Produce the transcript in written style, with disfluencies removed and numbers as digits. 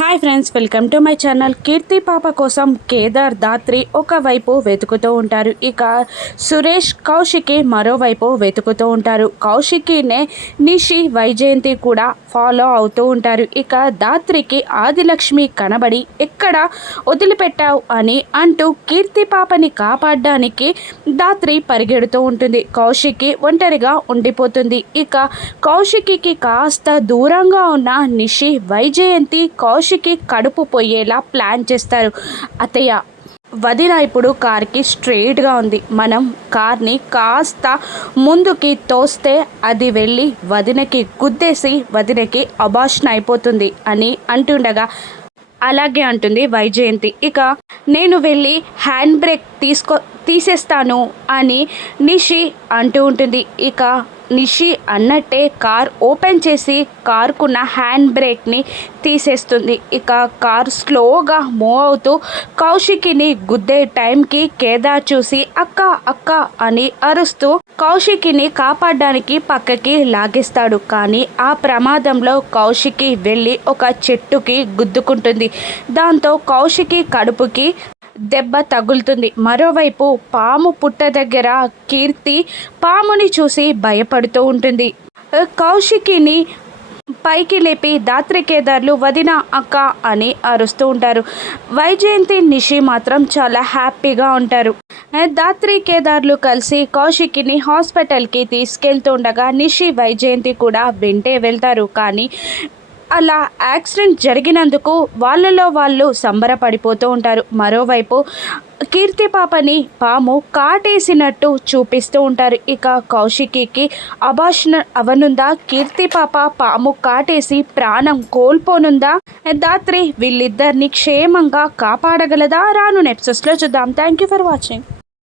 Hi friends, welcome to my channel. Keerthi పాప కోసం కేదార్ దాత్రి ఒకవైపు వెతుకుతూ ఉంటారు. ఇక సురేష్ కౌశికి మరోవైపు వెతుకుతూ ఉంటారు. కౌశికినే నిషి వైజయంతి కూడా ఫాలో అవుతూ ఉంటారు. ఇక దాత్రికి ఆదిలక్ష్మి కనబడి ఎక్కడ వదిలిపెట్టావు అని అంటూ కీర్తి పాపని కాపాడడానికి దాత్రి పరిగెడుతూ ఉంటుంది. కౌశికి ఒంటరిగా ఉండిపోతుంది. ఇక కౌశికి కాస్త దూరంగా ఉన్న నిషి వైజయంతి కౌశికి కడుపు పోయేలా ప్లాన్ చేస్తారు. అత్తయ్య, వదిన ఇప్పుడు కార్కి స్ట్రెయిట్గా ఉంది. మనం కార్ని కాస్త ముందుకి తోస్తే అది వెళ్ళి వదినకి గుద్దేసి వదినకి అబార్షన్ అయిపోతుంది అని అంటుండగా అలాగే అంటుంది వైజయంతి. ఇక నేను వెళ్ళి హ్యాండ్ బ్రేక్ తీసేస్తాను అని నిషి అంటూ ఉంటుంది. ఇక నిషి అన్నట్టే కార్ ఓపెన్ చేసి కార్కున్న హ్యాండ్ బ్రేక్ని తీసేస్తుంది. ఇక కార్ స్లోగా మూవ్ అవుతూ కౌశికిని గుద్దే టైంకి కేదార్ చూసి అక్క అక్క అని అరుస్తూ కౌశికిని కాపాడడానికి పక్కకి లాగిస్తాడు. కానీ ఆ ప్రమాదంలో కౌశికి వెళ్ళి ఒక చెట్టుకి గుద్దుకుంటుంది. దాంతో కౌశికి కడుపుకి దెబ్బ తగులుతుంది. మరోవైపు పాము పుట్ట దగ్గర కీర్తి పాముని చూసి భయపడుతూ ఉంటుంది. కౌశికిని పైకి లేపి దాత్రి కేదార్లు వదిన అక్క అని అరుస్తూ ఉంటారు. వైజయంతి నిషి మాత్రం చాలా హ్యాపీగా ఉంటారు. దాత్రి కేదార్లు కలిసి కౌశికిని హాస్పిటల్కి తీసుకెళ్తుండగా నిషి వైజయంతి కూడా వెంటే వెళ్తారు. కానీ అలా యాక్సిడెంట్ జరిగినందుకు వాళ్ళలో వాళ్ళు సంబరపడిపోతూ ఉంటారు. మరోవైపు కీర్తి పాపని పాము కాటేసినట్టు చూపిస్తూ ఉంటారు. ఇక కౌశికి అబార్షన్ అవనుందా, కీర్తి పాప పాము కాటేసి ప్రాణం కోల్పోనుందా, దాత్రి వీళ్ళిద్దరిని క్షేమంగా కాపాడగలదా? రాను ఎపిసోడ్స్లో చూద్దాం. Thank you for watching.